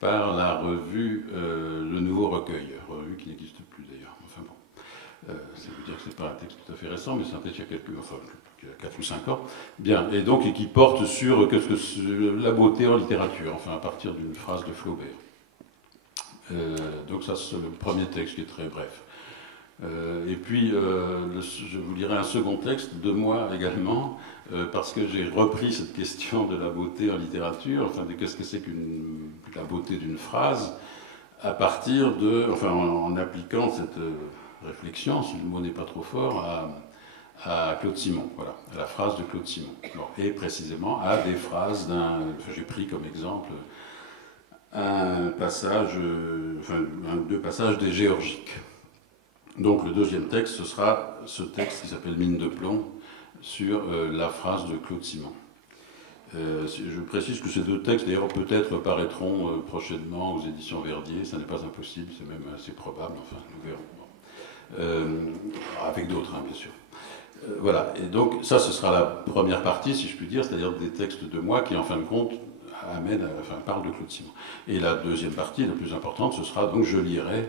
par la revue Le Nouveau Recueil, revue qui n'existe plus d'ailleurs. Enfin bon, ça veut dire que ce n'est pas un texte tout à fait récent, mais c'est un texte il y a enfin, 4 ou 5 ans. Bien, et donc et qui porte sur la beauté en littérature, enfin à partir d'une phrase de Flaubert. Donc ça c'est le premier texte qui est très bref. Et puis je vous lirai un second texte de moi également, parce que j'ai repris cette question de la beauté en littérature, enfin de qu'est-ce que c'est la beauté d'une phrase, à partir de, enfin en appliquant cette réflexion, si le mot n'est pas trop fort, à Claude Simon, voilà, à la phrase de Claude Simon. Alors, et précisément à des phrases j'ai pris comme exemple un passage, enfin un ou deux passages des Géorgiques. Donc le deuxième texte, ce sera ce texte qui s'appelle Mine de plomb, sur la phrase de Claude Simon. Je précise que ces deux textes, d'ailleurs, peut-être paraîtront prochainement aux éditions Verdier, ça n'est pas impossible, c'est même assez probable, enfin, nous verrons. Avec d'autres, hein, bien sûr. Voilà, et donc ça, ce sera la première partie, si je puis dire, c'est-à-dire des textes de moi qui, en fin de compte, parlent de Claude Simon. Et la deuxième partie, la plus importante, ce sera donc, je lirai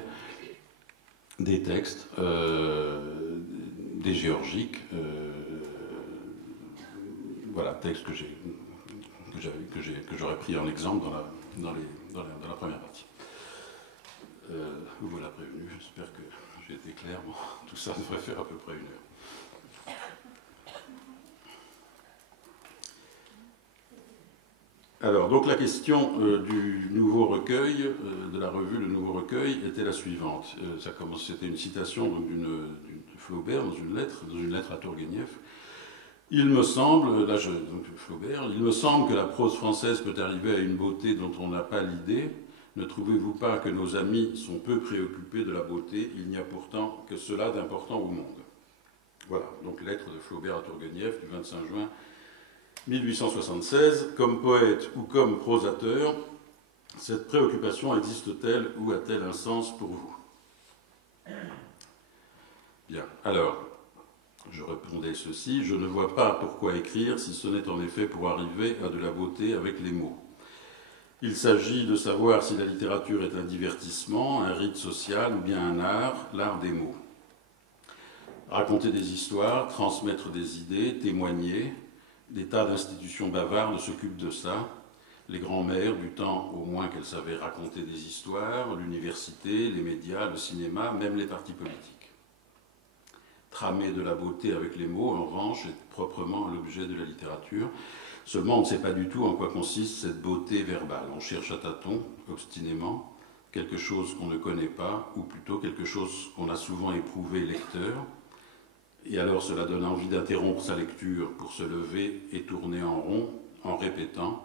des textes des Géorgiques, voilà, textes que j'aurais pris en exemple dans la première partie. Vous voilà prévenu, j'espère que j'ai été clair. Bon, tout ça devrait faire à peu près 1 heure. Alors, donc la question du nouveau recueil, de la revue Le Nouveau Recueil, était la suivante. C'était une citation de Flaubert dans une lettre à Tourguenieff. Il me semble, donc Flaubert, il me semble que la prose française peut arriver à une beauté dont on n'a pas l'idée. Ne trouvez-vous pas que nos amis sont peu préoccupés de la beauté? Il n'y a pourtant que cela d'important au monde. Voilà, donc lettre de Flaubert à Tourguenieff du 25 juin 1876. Comme poète ou comme prosateur, cette préoccupation existe-t-elle ou a-t-elle un sens pour vous? Bien, alors, je répondais ceci, je ne vois pas pourquoi écrire si ce n'est en effet pour arriver à de la beauté avec les mots. Il s'agit de savoir si la littérature est un divertissement, un rite social ou bien un art, l'art des mots. Raconter des histoires, transmettre des idées, témoigner, des tas d'institutions bavardes s'occupent de ça. Les grands-mères, du temps au moins qu'elles savaient raconter des histoires, l'université, les médias, le cinéma, même les partis politiques. Tramer de la beauté avec les mots, en revanche, est proprement l'objet de la littérature. Seulement, on ne sait pas du tout en quoi consiste cette beauté verbale. On cherche à tâtons, obstinément, quelque chose qu'on ne connaît pas, ou plutôt quelque chose qu'on a souvent éprouvé lecteur. Et alors cela donne envie d'interrompre sa lecture pour se lever et tourner en rond, en répétant,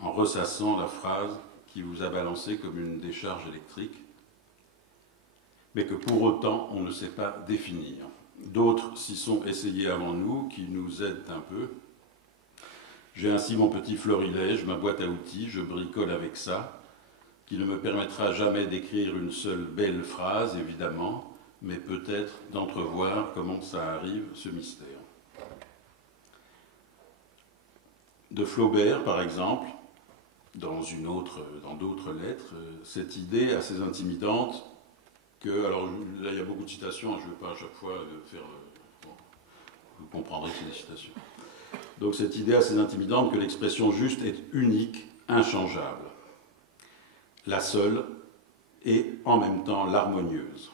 en ressassant la phrase qui vous a balancé comme une décharge électrique, mais que pour autant on ne sait pas définir. D'autres s'y sont essayés avant nous, qui nous aident un peu. J'ai ainsi mon petit florilège, ma boîte à outils, je bricole avec ça, qui ne me permettra jamais d'écrire une seule belle phrase, évidemment, mais peut-être d'entrevoir comment ça arrive, ce mystère. De Flaubert, par exemple, dans d'autres lettres, cette idée assez intimidante que, alors là il y a beaucoup de citations, je ne vais pas à chaque fois faire, bon, vous comprendrez que c'est des citations. Donc cette idée assez intimidante que l'expression juste est unique, inchangeable, la seule et en même temps l'harmonieuse.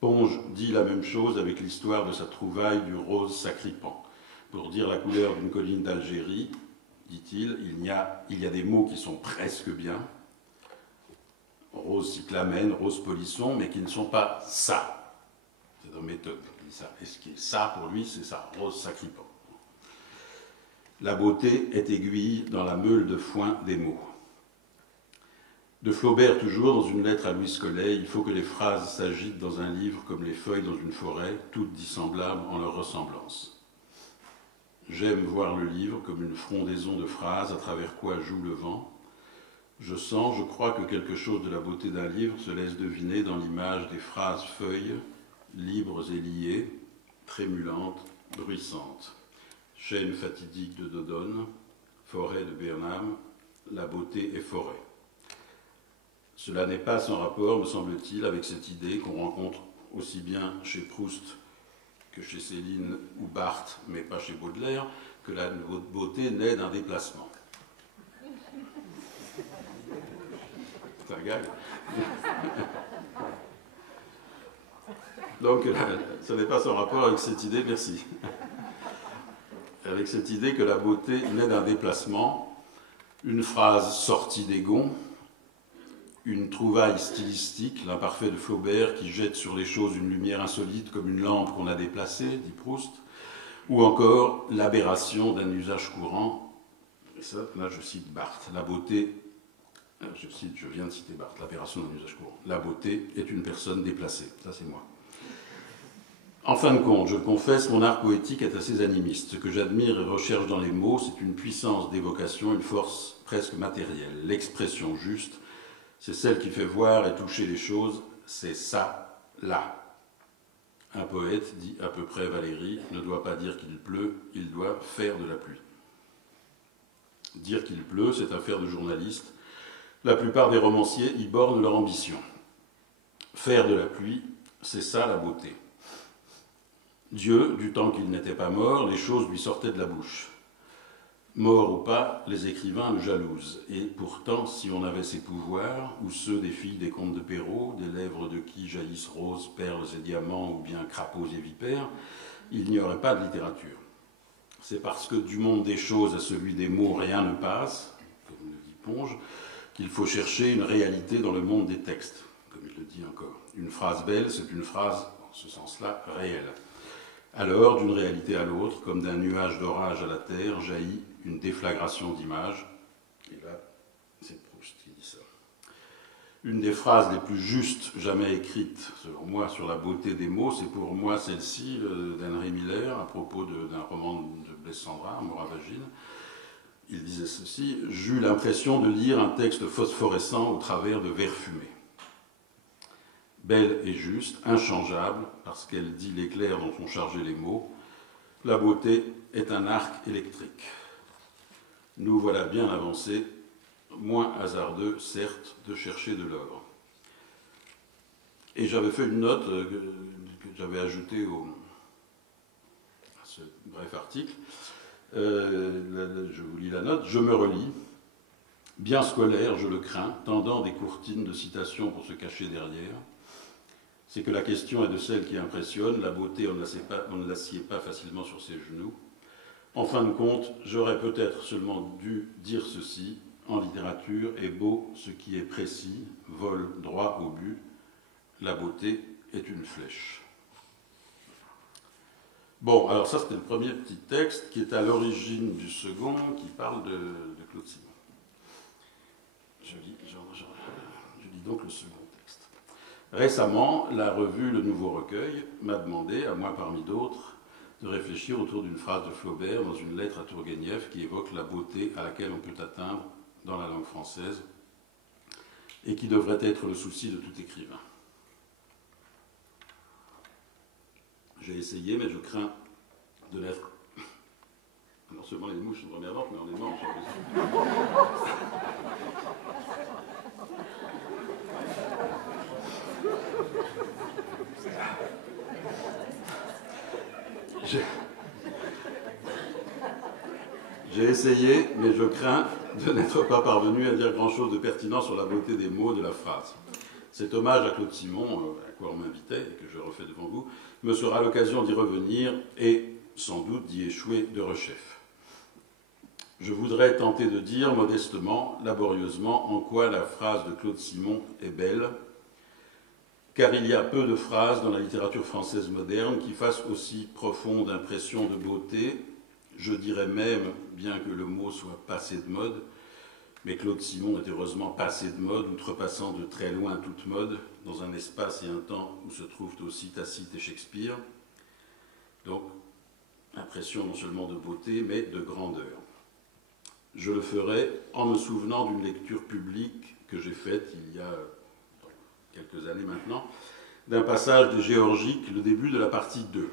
Ponge dit la même chose avec l'histoire de sa trouvaille du rose sacripant. Pour dire la couleur d'une colline d'Algérie, dit-il, il y a des mots qui sont presque bien, rose cyclamène, rose polisson, mais qui ne sont pas ça. C'est dans méthode qui dit ça. Et ce qui est ça pour lui, c'est ça, rose sacripant. La beauté est aiguille dans la meule de foin des mots. De Flaubert toujours, dans une lettre à Louis Collet, il faut que les phrases s'agitent dans un livre comme les feuilles dans une forêt, toutes dissemblables en leur ressemblance. J'aime voir le livre comme une frondaison de phrases à travers quoi joue le vent. Je sens, je crois que quelque chose de la beauté d'un livre se laisse deviner dans l'image des phrases feuilles, libres et liées, trémulantes, bruissantes. Chêne fatidique de Dodone, forêt de Bernam, la beauté est forêt. Cela n'est pas sans rapport, me semble-t-il, avec cette idée qu'on rencontre aussi bien chez Proust que chez Céline ou Barthes, mais pas chez Baudelaire, que la beauté naît d'un déplacement. C'est un gag. Donc, ça n'est pas sans rapport avec cette idée, merci. Avec cette idée que la beauté naît d'un déplacement, une phrase sortie des gonds, une trouvaille stylistique, l'imparfait de Flaubert qui jette sur les choses une lumière insolite comme une lampe qu'on a déplacée, dit Proust, ou encore l'aberration d'un usage courant. Et ça, là je cite Barthes, la beauté, je viens de citer Barthes, l'aberration d'un usage courant. La beauté est une personne déplacée, ça c'est moi. En fin de compte, je le confesse, mon art poétique est assez animiste. Ce que j'admire et recherche dans les mots, c'est une puissance d'évocation, une force presque matérielle. L'expression juste, c'est celle qui fait voir et toucher les choses, c'est ça, là. Un poète, dit à peu près Valéry, ne doit pas dire qu'il pleut, il doit faire de la pluie. Dire qu'il pleut, c'est affaire de journalistes. La plupart des romanciers y bornent leur ambition. Faire de la pluie, c'est ça la beauté. Dieu, du temps qu'il n'était pas mort, les choses lui sortaient de la bouche. Mort ou pas, les écrivains le jalousent. Et pourtant, si on avait ses pouvoirs, ou ceux des filles des comtes de Perrault, des lèvres de qui jaillissent roses, perles et diamants, ou bien crapauds et vipères, il n'y aurait pas de littérature. C'est parce que du monde des choses à celui des mots rien ne passe, comme le dit Ponge, qu'il faut chercher une réalité dans le monde des textes, comme il le dit encore. Une phrase belle, c'est une phrase, en ce sens-là, réelle. Alors, d'une réalité à l'autre, comme d'un nuage d'orage à la terre, jaillit une déflagration d'images. Et là, c'est Proust qui dit ça. Une des phrases les plus justes jamais écrites, selon moi, sur la beauté des mots, c'est pour moi celle-ci d'Henry Miller, à propos d'un roman de Blaise Cendrars, Moravagine. Il disait ceci: « J'eus l'impression de lire un texte phosphorescent au travers de verres fumés. » Belle et juste, inchangeable, parce qu'elle dit l'éclair dont sont chargés les mots, la beauté est un arc électrique. Nous voilà bien avancés, moins hasardeux, certes, de chercher de l'or. Et j'avais fait une note que j'avais ajoutée à ce bref article. Je vous lis la note. Je me relis, bien scolaire, je le crains, tendant des courtines de citations pour se cacher derrière. C'est que la question est de celle qui impressionne, la beauté, on ne l'assied pas facilement sur ses genoux. En fin de compte, j'aurais peut-être seulement dû dire ceci: en littérature est beau ce qui est précis, vole droit au but, la beauté est une flèche. Bon, alors ça c'était le premier petit texte qui est à l'origine du second, qui parle de Claude Simon. Je lis donc le second. Récemment, la revue Le Nouveau Recueil m'a demandé, à moi parmi d'autres, de réfléchir autour d'une phrase de Flaubert dans une lettre à Tourguenieff qui évoque la beauté à laquelle on peut atteindre dans la langue française et qui devrait être le souci de tout écrivain. J'ai essayé, mais je crains de l'être. Non seulement les mouches sont emmerdantes, mais on est mort. J'ai essayé, mais je crains de n'être pas parvenu à dire grand-chose de pertinent sur la beauté des mots de la phrase. Cet hommage à Claude Simon, à quoi on m'invitait et que je refais devant vous, me sera l'occasion d'y revenir et sans doute d'y échouer de rechef. Je voudrais tenter de dire modestement, laborieusement, en quoi la phrase de Claude Simon est belle, car il y a peu de phrases dans la littérature française moderne qui fassent aussi profonde impression de beauté. Je dirais même, bien que le mot soit passé de mode, mais Claude Simon est heureusement passé de mode, outrepassant de très loin toute mode, dans un espace et un temps où se trouvent aussi Tacite et Shakespeare. Donc, impression non seulement de beauté, mais de grandeur. Je le ferai en me souvenant d'une lecture publique que j'ai faite il y a quelques années maintenant, d'un passage de Géorgique, le début de la partie 2.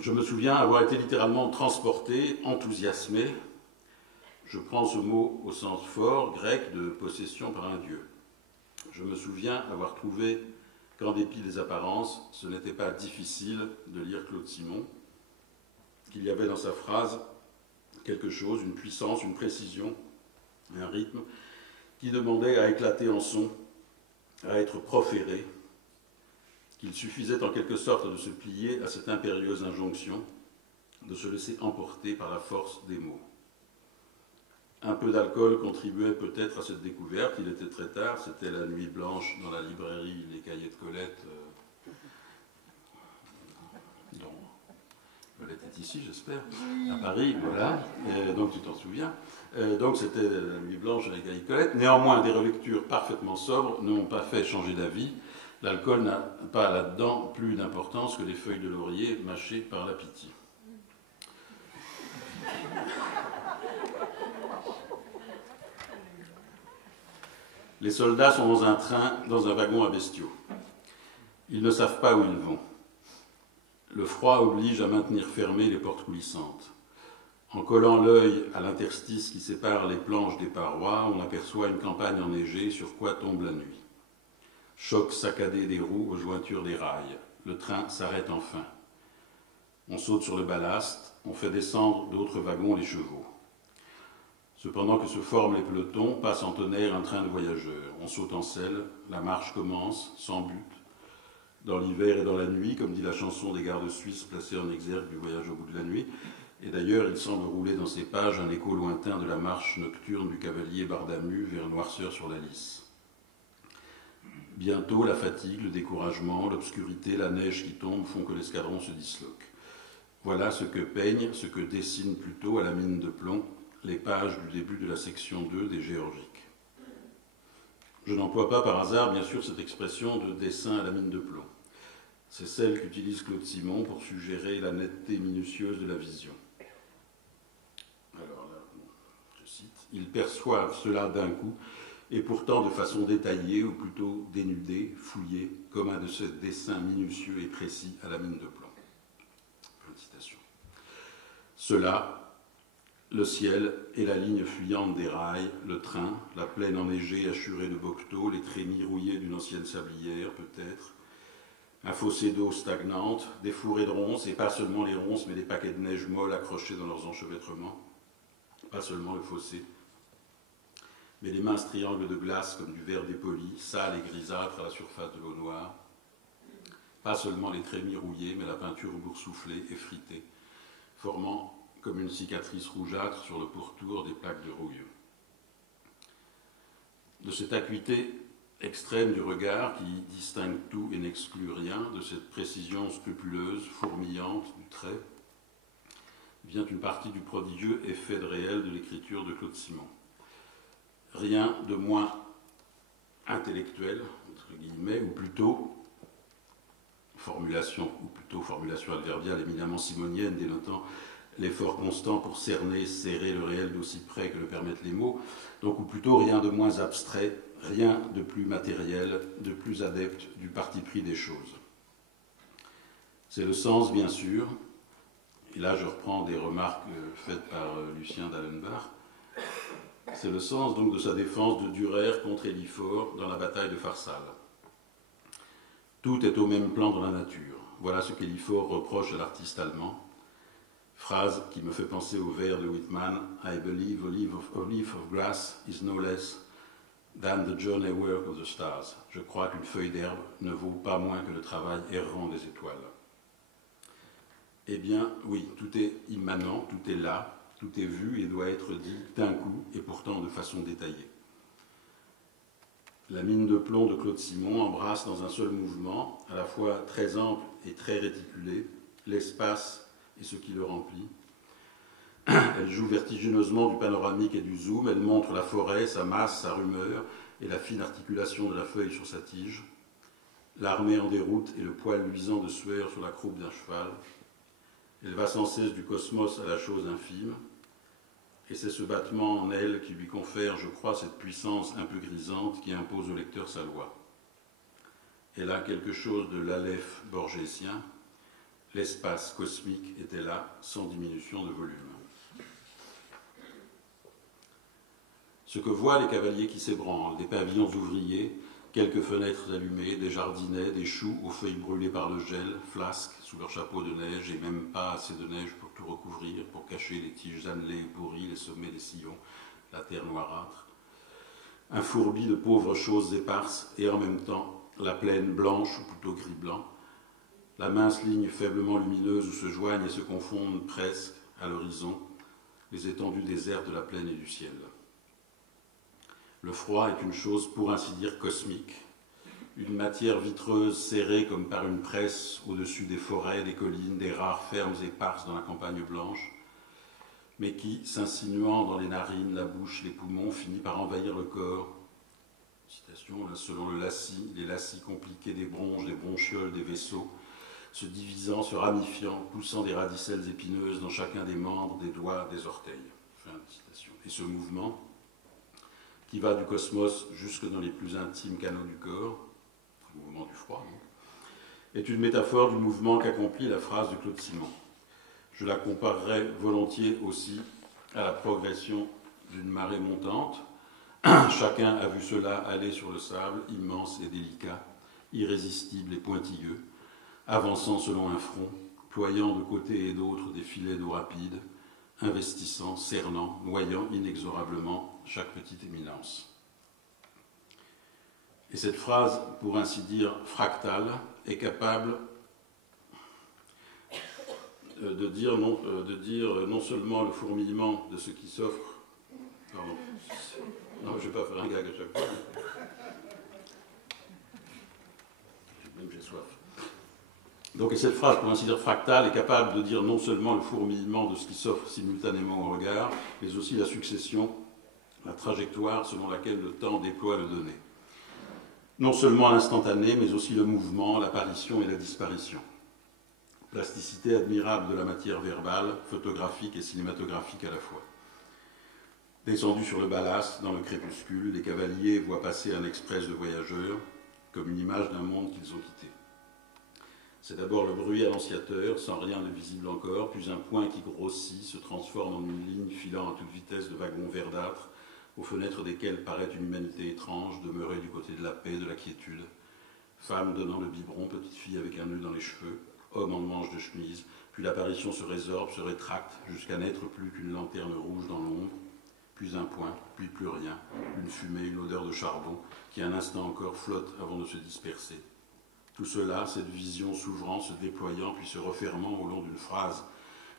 Je me souviens avoir été littéralement transporté, enthousiasmé, Je prends ce mot au sens fort, grec, de possession par un dieu. Je me souviens avoir trouvé qu'en dépit des apparences, ce n'était pas difficile de lire Claude Simon, qu'il y avait dans sa phrase quelque chose, une puissance, une précision, un rythme, qui demandait à éclater en son, à être proféré, qu'il suffisait en quelque sorte de se plier à cette impérieuse injonction, de se laisser emporter par la force des mots. Un peu d'alcool contribuait peut-être à cette découverte. Il était très tard, c'était la nuit blanche dans la librairie Les Cahiers de Colette. Dont Colette est ici, j'espère, à Paris, voilà. Donc tu t'en souviens. Donc c'était la nuit blanche dans Les Cahiers de Colette. Néanmoins, des relectures parfaitement sobres ne m'ont pas fait changer d'avis. L'alcool n'a pas là-dedans plus d'importance que les feuilles de laurier mâchées par la pitié. Les soldats sont dans un train, dans un wagon à bestiaux. Ils ne savent pas où ils vont. Le froid oblige à maintenir fermées les portes coulissantes. En collant l'œil à l'interstice qui sépare les planches des parois, on aperçoit une campagne enneigée sur quoi tombe la nuit. Choc saccadé des roues aux jointures des rails. Le train s'arrête enfin. On saute sur le ballast, on fait descendre d'autres wagons les chevaux. Cependant que se forment les pelotons, passe en tonnerre un train de voyageurs. On saute en selle, la marche commence, sans but, dans l'hiver et dans la nuit, comme dit la chanson des gardes suisses placée en exergue du voyage au bout de la nuit. Et d'ailleurs, il semble rouler dans ces pages un écho lointain de la marche nocturne du cavalier Bardamu vers Noirceur sur la Lys. Bientôt, la fatigue, le découragement, l'obscurité, la neige qui tombe font que l'escadron se disloque. Voilà ce que peigne, ce que dessine plutôt à la mine de plomb les pages du début de la section 2 des Géorgiques. Je n'emploie pas par hasard, bien sûr, cette expression de dessin à la mine de plomb. C'est celle qu'utilise Claude Simon pour suggérer la netteté minutieuse de la vision. Alors là, je cite, « Ils perçoivent cela d'un coup, et pourtant de façon détaillée, ou plutôt dénudée, fouillée, comme un de ces dessins minutieux et précis à la mine de plomb. » Fin de citation. Cela, le ciel et la ligne fuyante des rails, le train, la plaine enneigée hachurée de bocteaux, les trémies rouillées d'une ancienne sablière, peut-être, un fossé d'eau stagnante, des fourrés de ronces, et pas seulement les ronces, mais des paquets de neige molle accrochés dans leurs enchevêtrements, pas seulement le fossé, mais les minces triangles de glace comme du verre dépoli, sales et grisâtres à la surface de l'eau noire, pas seulement les trémies rouillées, mais la peinture boursouflée, effritée, formant comme une cicatrice rougeâtre sur le pourtour des plaques de rouille. De cette acuité extrême du regard qui distingue tout et n'exclut rien, de cette précision scrupuleuse, fourmillante du trait, vient une partie du prodigieux effet de réel de l'écriture de Claude Simon. Rien de moins intellectuel, entre guillemets, ou plutôt formulation adverbiale éminemment simonienne dénotant l'effort constant pour cerner, serrer le réel d'aussi près que le permettent les mots, donc ou plutôt rien de moins abstrait, rien de plus matériel, de plus adepte du parti pris des choses. C'est le sens, bien sûr, et là je reprends des remarques faites par Lucien d'Allenbach, c'est le sens donc de sa défense de Dürer contre Eliphore dans la bataille de Pharsale. Tout est au même plan dans la nature. Voilà ce qu'Eliphore reproche à l'artiste allemand. Phrase qui me fait penser au vers de Whitman, « I believe a leaf of grass is no less than the journey work of the stars. » Je crois qu'une feuille d'herbe ne vaut pas moins que le travail errant des étoiles. Eh bien, oui, tout est immanent, tout est là, tout est vu et doit être dit d'un coup et pourtant de façon détaillée. La mine de plomb de Claude Simon embrasse dans un seul mouvement, à la fois très ample et très réticulé, l'espace et ce qui le remplit. Elle joue vertigineusement du panoramique et du zoom, elle montre la forêt, sa masse, sa rumeur et la fine articulation de la feuille sur sa tige, l'armée en déroute et le poil luisant de sueur sur la croupe d'un cheval. Elle va sans cesse du cosmos à la chose infime, et c'est ce battement en elle qui lui confère, je crois, cette puissance un peu grisante qui impose au lecteur sa loi. Elle a quelque chose de l'aleph borgésien. L'espace cosmique était là, sans diminution de volume. Ce que voient les cavaliers qui s'ébranlent, des pavillons ouvriers, quelques fenêtres allumées, des jardinets, des choux aux feuilles brûlées par le gel, flasques sous leur chapeau de neige et même pas assez de neige pour tout recouvrir, pour cacher les tiges annelées et pourries, les sommets des sillons, la terre noirâtre. Un fourbi de pauvres choses éparses et en même temps la plaine blanche ou plutôt gris-blanc, la mince ligne faiblement lumineuse où se joignent et se confondent presque à l'horizon les étendues désertes de la plaine et du ciel. Le froid est une chose pour ainsi dire cosmique, une matière vitreuse serrée comme par une presse au-dessus des forêts, des collines, des rares fermes éparses dans la campagne blanche, mais qui, s'insinuant dans les narines, la bouche, les poumons, finit par envahir le corps. Citation, selon les lacis compliqués des bronches, des bronchioles, des vaisseaux, se divisant, se ramifiant, poussant des radicelles épineuses dans chacun des membres, des doigts, des orteils. Fin de citation. Et ce mouvement, qui va du cosmos jusque dans les plus intimes canaux du corps, le mouvement du froid, est une métaphore du mouvement qu'accomplit la phrase de Claude Simon. Je la comparerai volontiers aussi à la progression d'une marée montante. Chacun a vu cela aller sur le sable, immense et délicat, irrésistible et pointilleux, avançant selon un front, ployant de côté et d'autre des filets d'eau rapides, investissant, cernant, noyant inexorablement chaque petite éminence. Et cette phrase, pour ainsi dire fractale, est capable de dire non seulement le fourmillement de ce qui s'offre. Pardon. Non, je ne vais pas faire un gag à chaque fois. Même j'ai soif. Donc, et cette phrase, pour ainsi dire fractale, est capable de dire non seulement le fourmillement de ce qui s'offre simultanément au regard, mais aussi la succession, la trajectoire selon laquelle le temps déploie le donné. Non seulement l'instantané, mais aussi le mouvement, l'apparition et la disparition. Plasticité admirable de la matière verbale, photographique et cinématographique à la fois. Descendus sur le ballast, dans le crépuscule, les cavaliers voient passer un express de voyageurs, comme une image d'un monde qu'ils ont quitté. C'est d'abord le bruit annonciateur, sans rien de visible encore, puis un point qui grossit, se transforme en une ligne filant à toute vitesse de wagons verdâtres, aux fenêtres desquels paraît une humanité étrange, demeurée du côté de la paix, de la quiétude. Femme donnant le biberon, petite fille avec un nœud dans les cheveux, homme en manche de chemise, puis l'apparition se résorbe, se rétracte, jusqu'à n'être plus qu'une lanterne rouge dans l'ombre, puis un point, puis plus rien, une fumée, une odeur de charbon, qui un instant encore flotte avant de se disperser. Tout cela, cette vision s'ouvrant, se déployant, puis se refermant au long d'une phrase,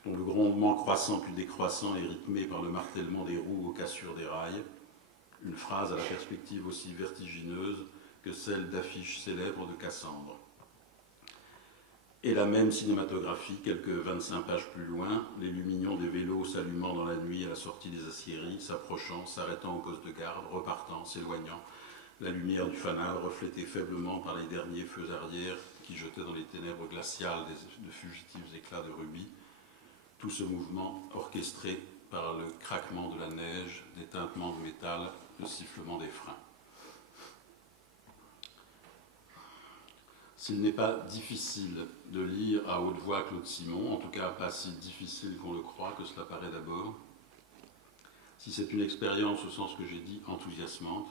dont le grondement croissant puis décroissant est rythmé par le martèlement des roues aux cassures des rails, une phrase à la perspective aussi vertigineuse que celle d'affiches célèbres de Cassandre. Et la même cinématographie, quelques 25 pages plus loin, les lumignons des vélos s'allumant dans la nuit à la sortie des aciéries, s'approchant, s'arrêtant au poste de garde, repartant, s'éloignant, la lumière du fanal reflétée faiblement par les derniers feux arrière qui jetaient dans les ténèbres glaciales de fugitifs éclats de rubis, tout ce mouvement orchestré par le craquement de la neige, des tintements de métal, le sifflement des freins. S'il n'est pas difficile de lire à haute voix Claude Simon, en tout cas pas si difficile qu'on le croit, que cela paraît d'abord, si c'est une expérience au sens que j'ai dit enthousiasmante,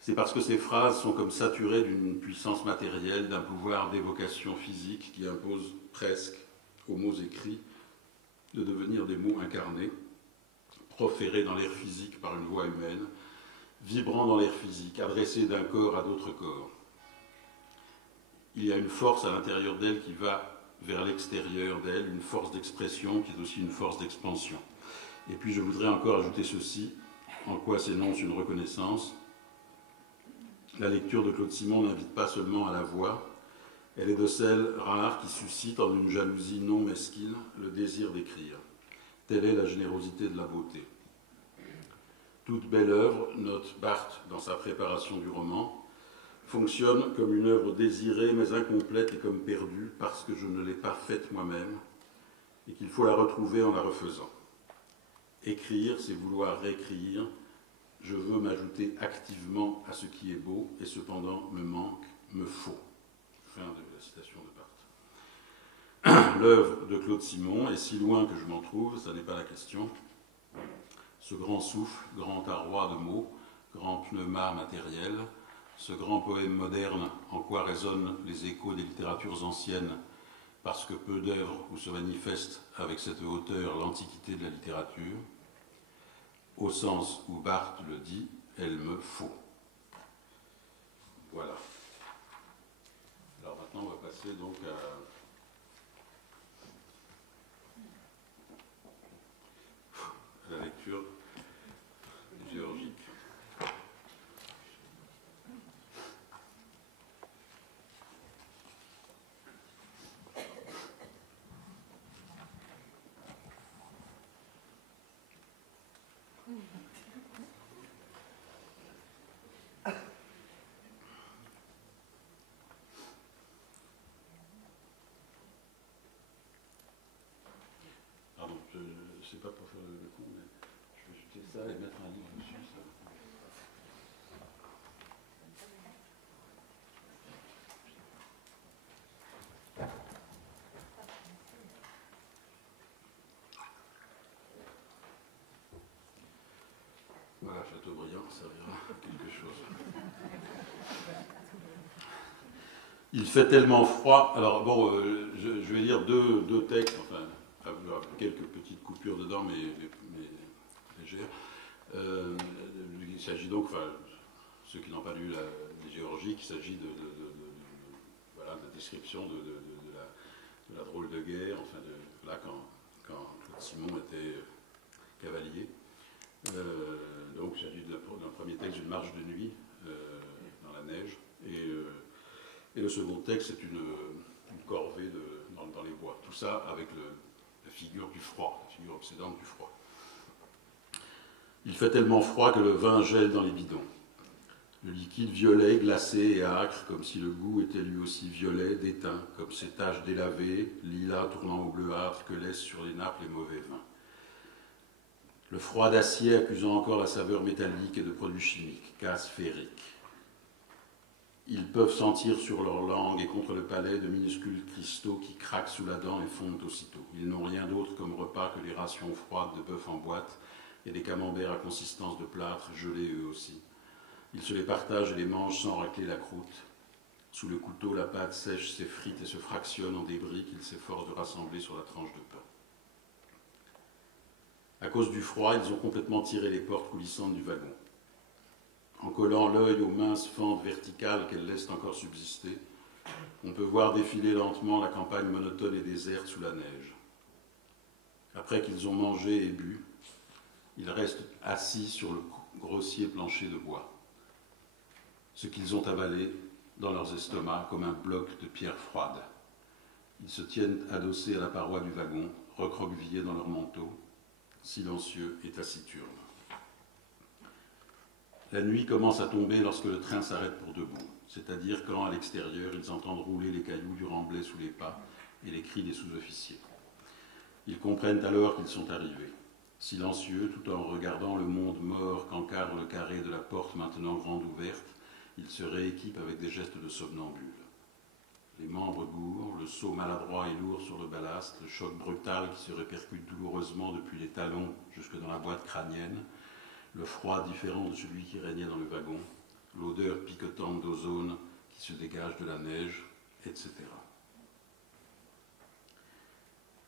c'est parce que ces phrases sont comme saturées d'une puissance matérielle, d'un pouvoir d'évocation physique qui impose presque aux mots écrits de devenir des mots incarnés, proférés dans l'air physique par une voix humaine, vibrant dans l'air physique, adressés d'un corps à d'autres corps. Il y a une force à l'intérieur d'elle qui va vers l'extérieur d'elle, une force d'expression qui est aussi une force d'expansion. Et puis je voudrais encore ajouter ceci, en quoi s'énonce une reconnaissance. La lecture de Claude Simon n'invite pas seulement à la voix, elle est de celles rares qui suscitent en une jalousie non mesquine le désir d'écrire. Telle est la générosité de la beauté. Toute belle œuvre, note Barthes dans sa préparation du roman, fonctionne comme une œuvre désirée mais incomplète et comme perdue parce que je ne l'ai pas faite moi-même et qu'il faut la retrouver en la refaisant. Écrire, c'est vouloir réécrire. Je veux m'ajouter activement à ce qui est beau et cependant me manque, me faut. Fin de la citation de Barthes. L'œuvre de Claude Simon est si loin que je m'en trouve, ça n'est pas la question. Ce grand souffle, grand arroi de mots, grand pneuma matériel, ce grand poème moderne en quoi résonnent les échos des littératures anciennes, parce que peu d'œuvres où se manifeste avec cette hauteur l'antiquité de la littérature, au sens où Barthes le dit, elle me faut. Voilà. Alors maintenant, on va passer donc à la lecture géorgique. Pardon, je ne sais pas pour faire le coup, mais je vais jeter ça et mettre un livre dessus. Ça. Voilà, Chateaubriand, ça servira à quelque chose. Il fait tellement froid. Alors bon, je vais lire deux textes, enfin, quelques petites coupures dedans, mais légères. Il s'agit donc, enfin, ceux qui n'ont pas lu les géorgiques, il s'agit voilà, de description de la drôle de guerre, enfin, là, quand Claude Simon était cavalier. Donc, il s'agit d'un premier texte, d'une marche de nuit dans la neige. Et le second texte, c'est une corvée dans les bois. Tout ça avec la figure du froid, la figure obsédante du froid. Il fait tellement froid que le vin gèle dans les bidons. Le liquide violet, glacé et âcre, comme si le goût était lui aussi violet, déteint, comme ces taches délavées, lilas tournant au bleuâtre que laissent sur les nappes les mauvais vins. Le froid d'acier accusant encore la saveur métallique et de produits chimiques, gaz ferrique. Ils peuvent sentir sur leur langue et contre le palais de minuscules cristaux qui craquent sous la dent et fondent aussitôt. Ils n'ont rien d'autre comme repas que les rations froides de bœuf en boîte et des camemberts à consistance de plâtre, gelés eux aussi. Ils se les partagent et les mangent sans racler la croûte. Sous le couteau, la pâte sèche s'effrite et se fractionne en débris qu'ils s'efforcent de rassembler sur la tranche de pain. À cause du froid, ils ont complètement tiré les portes coulissantes du wagon. En collant l'œil aux minces fentes verticales qu'elles laissent encore subsister, on peut voir défiler lentement la campagne monotone et déserte sous la neige. Après qu'ils ont mangé et bu, ils restent assis sur le grossier plancher de bois. Ce qu'ils ont avalé dans leurs estomacs comme un bloc de pierre froide. Ils se tiennent adossés à la paroi du wagon, recroquevillés dans leurs manteaux, silencieux et taciturnes. La nuit commence à tomber lorsque le train s'arrête pour de bon, c'est-à-dire quand, à l'extérieur, ils entendent rouler les cailloux du remblai sous les pas et les cris des sous-officiers. Ils comprennent alors qu'ils sont arrivés, silencieux, tout en regardant le monde mort qu'encadre le carré de la porte maintenant grande ouverte. Ils se rééquipent avec des gestes de somnambule. Les membres gourds, le saut maladroit et lourd sur le ballast, le choc brutal qui se répercute douloureusement depuis les talons jusque dans la boîte crânienne, le froid différent de celui qui régnait dans le wagon, l'odeur piquetante d'ozone qui se dégage de la neige, etc.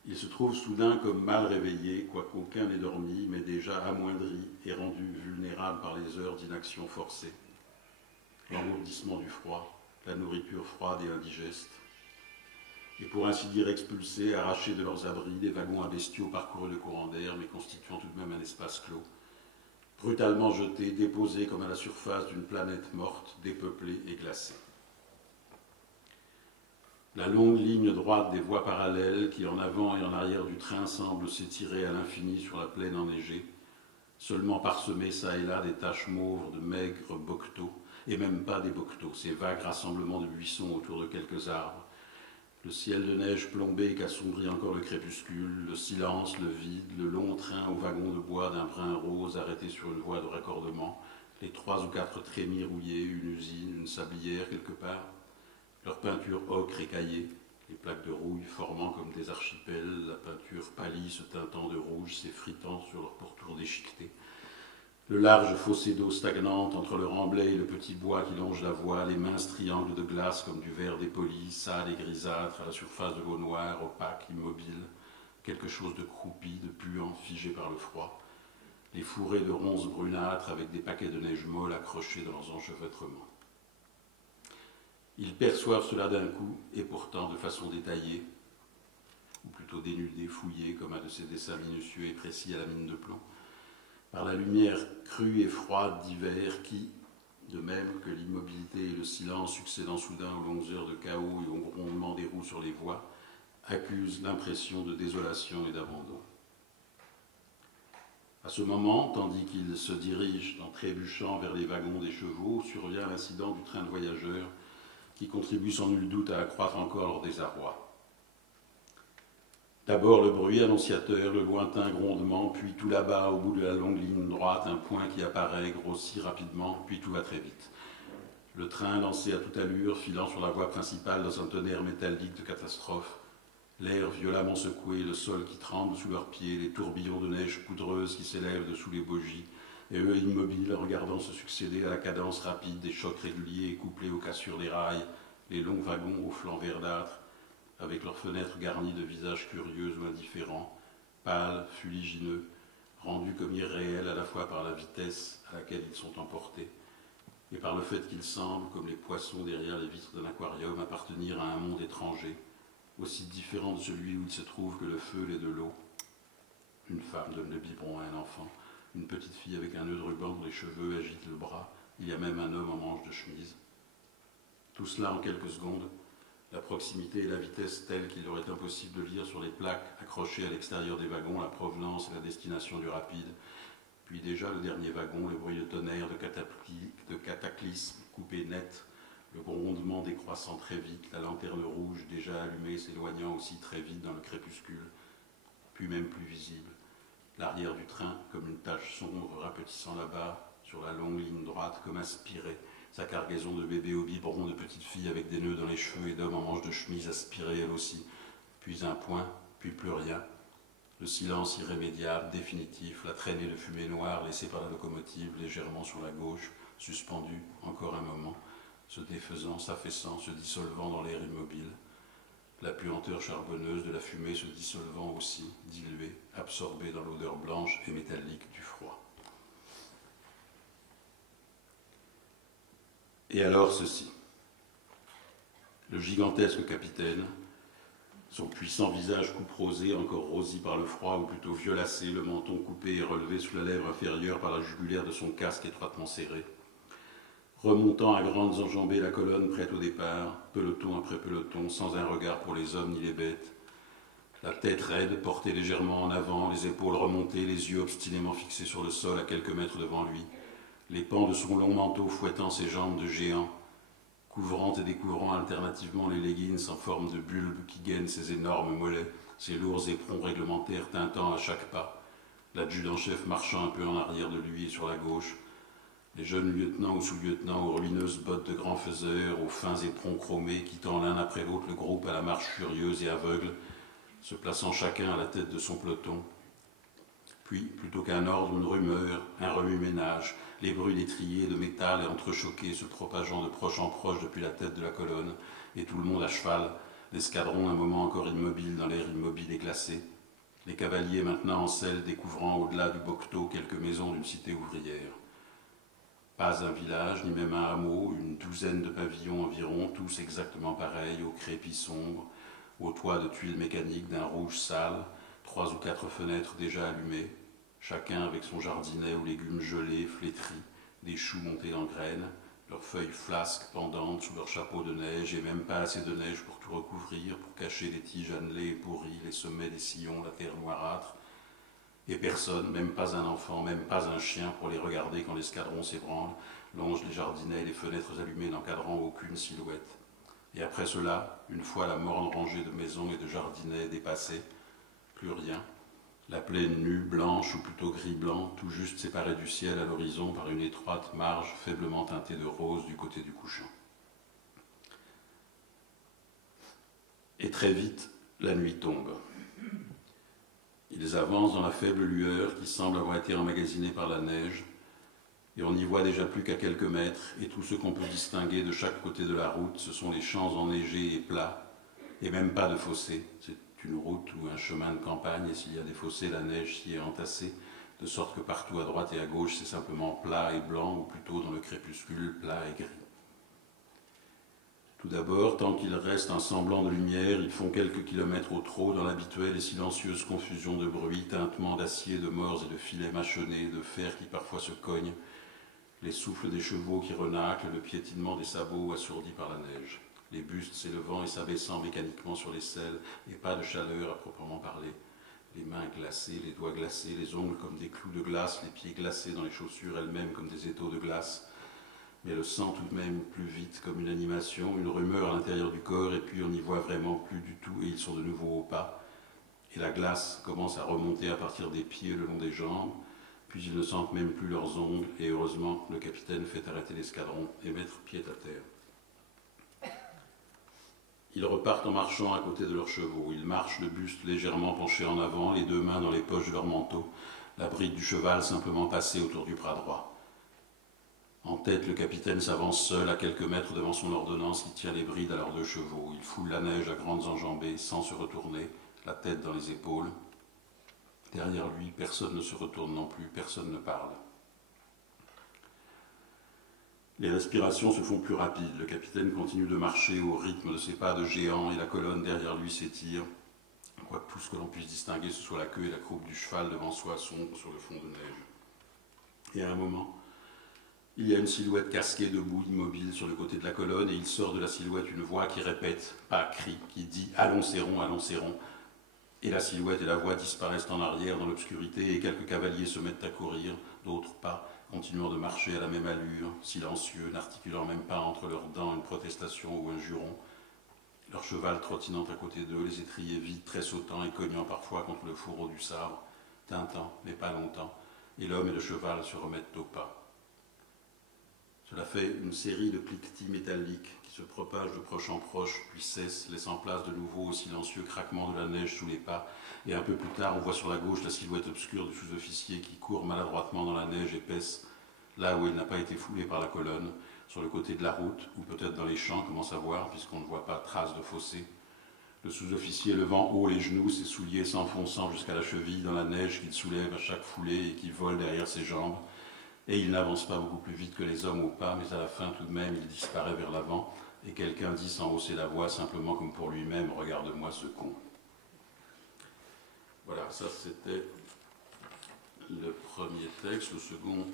Ils se trouvent soudain comme mal réveillés, quoiqu'aucun n'ait dormi, mais déjà amoindris et rendus vulnérables par les heures d'inaction forcée. L'engourdissement du froid, la nourriture froide et indigeste, et pour ainsi dire expulsés, arrachés de leurs abris, des wagons à bestiaux parcourus de courants d'air, mais constituant tout de même un espace clos, brutalement jetés, déposés comme à la surface d'une planète morte, dépeuplée et glacée. La longue ligne droite des voies parallèles qui, en avant et en arrière du train, semble s'étirer à l'infini sur la plaine enneigée, seulement parsemée çà et là des taches mauves de maigres bocteaux, et même pas des bocteaux, ces vagues rassemblements de buissons autour de quelques arbres, le ciel de neige plombé qu'assombrit encore le crépuscule, le silence, le vide, le long train au wagon de bois d'un brun rose arrêté sur une voie de raccordement, les 3 ou 4 trémies rouillés, une usine, une sablière quelque part, leur peinture ocre écaillée, les plaques de rouille formant comme des archipels, la peinture pâlie se teintant de rouge, s'effritant sur leur pourtour déchiqueté. Le large fossé d'eau stagnante entre le remblai et le petit bois qui longe la voie, les minces triangles de glace comme du verre dépoli, sale et grisâtre à la surface de l'eau noire, opaque, immobile, quelque chose de croupi, de puant, figé par le froid, les fourrés de ronces brunâtres avec des paquets de neige molle accrochés dans leurs enchevêtrements. Ils perçoivent cela d'un coup, et pourtant de façon détaillée, ou plutôt dénudée, fouillée, comme un de ces dessins minutieux et précis à la mine de plomb, par la lumière crue et froide d'hiver qui, de même que l'immobilité et le silence succédant soudain aux longues heures de chaos et au grondement des roues sur les voies, accusent l'impression de désolation et d'abandon. À ce moment, tandis qu'ils se dirigent en trébuchant vers les wagons des chevaux, survient l'incident du train de voyageurs qui contribue sans nul doute à accroître encore leur désarroi. D'abord le bruit annonciateur, le lointain grondement, puis tout là-bas, au bout de la longue ligne droite, un point qui apparaît, grossit rapidement, puis tout va très vite. Le train, lancé à toute allure, filant sur la voie principale dans un tonnerre métallique de catastrophe, l'air violemment secoué, le sol qui tremble sous leurs pieds, les tourbillons de neige poudreuse qui s'élèvent dessous les bogies, et eux immobiles, regardant se succéder à la cadence rapide des chocs réguliers couplés aux cassures des rails, les longs wagons aux flancs verdâtres, avec leurs fenêtres garnies de visages curieux ou indifférents, pâles, fuligineux, rendus comme irréels à la fois par la vitesse à laquelle ils sont emportés, et par le fait qu'ils semblent, comme les poissons derrière les vitres d'un aquarium, appartenir à un monde étranger, aussi différent de celui où il se trouve que le feu et de l'eau. Une femme donne le biberon à un enfant, une petite fille avec un nœud de ruban dans les cheveux agite le bras, il y a même un homme en manche de chemise. Tout cela en quelques secondes, la proximité et la vitesse telles qu'il leur est impossible de lire sur les plaques accrochées à l'extérieur des wagons la provenance et la destination du rapide, puis déjà le dernier wagon, le bruit de tonnerre, de cataclysme coupé net, le grondement décroissant très vite, la lanterne rouge déjà allumée s'éloignant aussi très vite dans le crépuscule, puis même plus visible. L'arrière du train, comme une tache sombre rapetissant là-bas, sur la longue ligne droite, comme aspirée, sa cargaison de bébés au biberon, de petites filles avec des nœuds dans les cheveux et d'hommes en manches de chemise aspirée elle aussi, puis un point, puis plus rien. Le silence irrémédiable, définitif, la traînée de fumée noire laissée par la locomotive légèrement sur la gauche, suspendue encore un moment, se défaisant, s'affaissant, se dissolvant dans l'air immobile. La puanteur charbonneuse de la fumée se dissolvant aussi, diluée, absorbée dans l'odeur blanche et métallique du froid. Et alors ceci. Le gigantesque capitaine, son puissant visage couperosé, encore rosi par le froid, ou plutôt violacé, le menton coupé et relevé sous la lèvre inférieure par la jugulaire de son casque étroitement serré, remontant à grandes enjambées la colonne prête au départ, peloton après peloton, sans un regard pour les hommes ni les bêtes, la tête raide, portée légèrement en avant, les épaules remontées, les yeux obstinément fixés sur le sol à quelques mètres devant lui, les pans de son long manteau fouettant ses jambes de géant, couvrant et découvrant alternativement les leggings en forme de bulbe qui gainent ses énormes mollets, ses lourds éperons réglementaires tintant à chaque pas, l'adjudant-chef marchant un peu en arrière de lui et sur la gauche, les jeunes lieutenants ou sous-lieutenants aux ruineuses bottes de grands faiseurs, aux fins éperons chromés, quittant l'un après l'autre le groupe à la marche furieuse et aveugle, se plaçant chacun à la tête de son peloton. Puis, plutôt qu'un ordre, une rumeur, un remue-ménage, les bruits d'étriers, de métal et entrechoqués se propageant de proche en proche depuis la tête de la colonne, et tout le monde à cheval, l'escadron un moment encore immobile dans l'air immobile et glacé, les cavaliers maintenant en selle découvrant au-delà du bocteau quelques maisons d'une cité ouvrière. Pas un village, ni même un hameau, une douzaine de pavillons environ, tous exactement pareils, aux crépis sombres, au toit de tuiles mécaniques d'un rouge sale, 3 ou 4 fenêtres déjà allumées, chacun avec son jardinet aux légumes gelés, flétris, des choux montés en graines, leurs feuilles flasques pendantes sous leurs chapeaux de neige, et même pas assez de neige pour tout recouvrir, pour cacher les tiges annelées et pourries, les sommets des sillons, la terre noirâtre, et personne, même pas un enfant, même pas un chien, pour les regarder quand l'escadron s'ébranle, longe les jardinets et les fenêtres allumées n'encadrant aucune silhouette. Et après cela, une fois la morne rangée de maisons et de jardinets dépassée, plus rien. La plaine nue, blanche ou plutôt gris-blanc, tout juste séparée du ciel à l'horizon par une étroite marge faiblement teintée de rose du côté du couchant. Et très vite, la nuit tombe. Ils avancent dans la faible lueur qui semble avoir été emmagasinée par la neige, et on n'y voit déjà plus qu'à quelques mètres, et tout ce qu'on peut distinguer de chaque côté de la route, ce sont les champs enneigés et plats, et même pas de fossés. C'est une route ou un chemin de campagne, et s'il y a des fossés, la neige s'y est entassée, de sorte que partout à droite et à gauche, c'est simplement plat et blanc, ou plutôt dans le crépuscule, plat et gris. Tout d'abord, tant qu'il reste un semblant de lumière, ils font quelques kilomètres au trot dans l'habituelle et silencieuse confusion de bruits, tintements d'acier, de morses et de filets mâchonnés, de fer qui parfois se cognent, les souffles des chevaux qui renâclent, le piétinement des sabots assourdis par la neige, les bustes s'élevant et s'abaissant mécaniquement sur les selles, et pas de chaleur à proprement parler, les mains glacées, les doigts glacés, les ongles comme des clous de glace, les pieds glacés dans les chaussures elles-mêmes comme des étaux de glace, mais le sang tout de même plus vite comme une animation, une rumeur à l'intérieur du corps, et puis on n'y voit vraiment plus du tout, et ils sont de nouveau au pas, et la glace commence à remonter à partir des pieds le long des jambes, puis ils ne sentent même plus leurs ongles, et heureusement, le capitaine fait arrêter l'escadron et mettre pied à terre. Ils repartent en marchant à côté de leurs chevaux. Ils marchent le buste légèrement penché en avant, les deux mains dans les poches de leur manteau, la bride du cheval simplement passée autour du bras droit. En tête, le capitaine s'avance seul à quelques mètres devant son ordonnance qui tient les brides à leurs deux chevaux. Il foule la neige à grandes enjambées, sans se retourner, la tête dans les épaules. Derrière lui, personne ne se retourne non plus, personne ne parle. Les respirations se font plus rapides. Le capitaine continue de marcher au rythme de ses pas de géant et la colonne derrière lui s'étire. Quoique tout ce que l'on puisse distinguer, ce soit la queue et la croupe du cheval devant soi sombre sur le fond de neige. Et à un moment, il y a une silhouette casquée debout, immobile sur le côté de la colonne, et il sort de la silhouette une voix qui répète, pas cri, qui dit « Allons Céron, allons Céron ». Et la silhouette et la voix disparaissent en arrière dans l'obscurité, et quelques cavaliers se mettent à courir, d'autres pas, continuant de marcher à la même allure, silencieux, n'articulant même pas entre leurs dents une protestation ou un juron, leur cheval trottinant à côté d'eux, les étriers vides, tressautant et cognant parfois contre le fourreau du sabre, tintant, mais pas longtemps, et l'homme et le cheval se remettent au pas. Cela fait une série de cliquetis métalliques qui se propagent de proche en proche, puis cessent, laissant place de nouveau au silencieux craquement de la neige sous les pas, et un peu plus tard, on voit sur la gauche la silhouette obscure du sous-officier qui court maladroitement dans la neige épaisse, là où il n'a pas été foulé par la colonne, sur le côté de la route, ou peut-être dans les champs, comment savoir, puisqu'on ne voit pas trace de fossé. Le sous-officier levant haut les genoux, ses souliers s'enfonçant jusqu'à la cheville dans la neige qu'il soulève à chaque foulée et qui vole derrière ses jambes, et il n'avance pas beaucoup plus vite que les hommes au pas, mais à la fin tout de même il disparaît vers l'avant, et quelqu'un dit sans hausser la voix, simplement comme pour lui-même, « Regarde-moi ce con ». Voilà, ça c'était le premier texte. Le second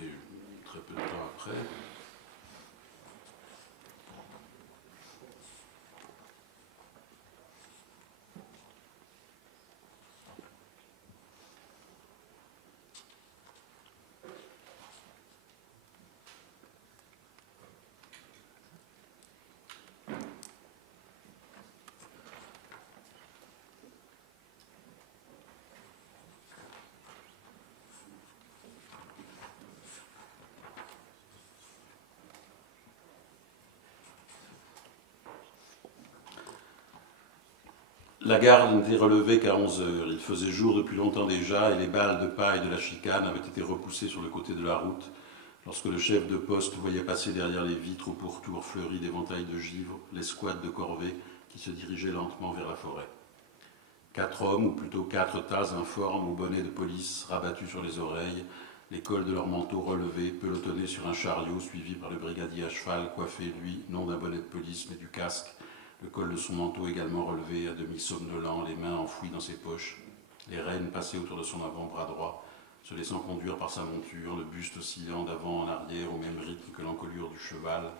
est très peu de temps après. La garde n'était relevée qu'à 11 heures. Il faisait jour depuis longtemps déjà et les balles de paille de la chicane avaient été repoussées sur le côté de la route lorsque le chef de poste voyait passer derrière les vitres au pourtour fleuries d'éventails de givre l'escouade de corvées qui se dirigeait lentement vers la forêt. 4 hommes, ou plutôt 4 tas informes aux bonnets de police rabattus sur les oreilles, les cols de leurs manteaux relevés, pelotonnés sur un chariot suivi par le brigadier à cheval coiffé, lui, non d'un bonnet de police mais du casque, le col de son manteau également relevé, à demi somnolent, les mains enfouies dans ses poches, les rênes passées autour de son avant-bras droit, se laissant conduire par sa monture, le buste oscillant d'avant en arrière au même rythme que l'encolure du cheval,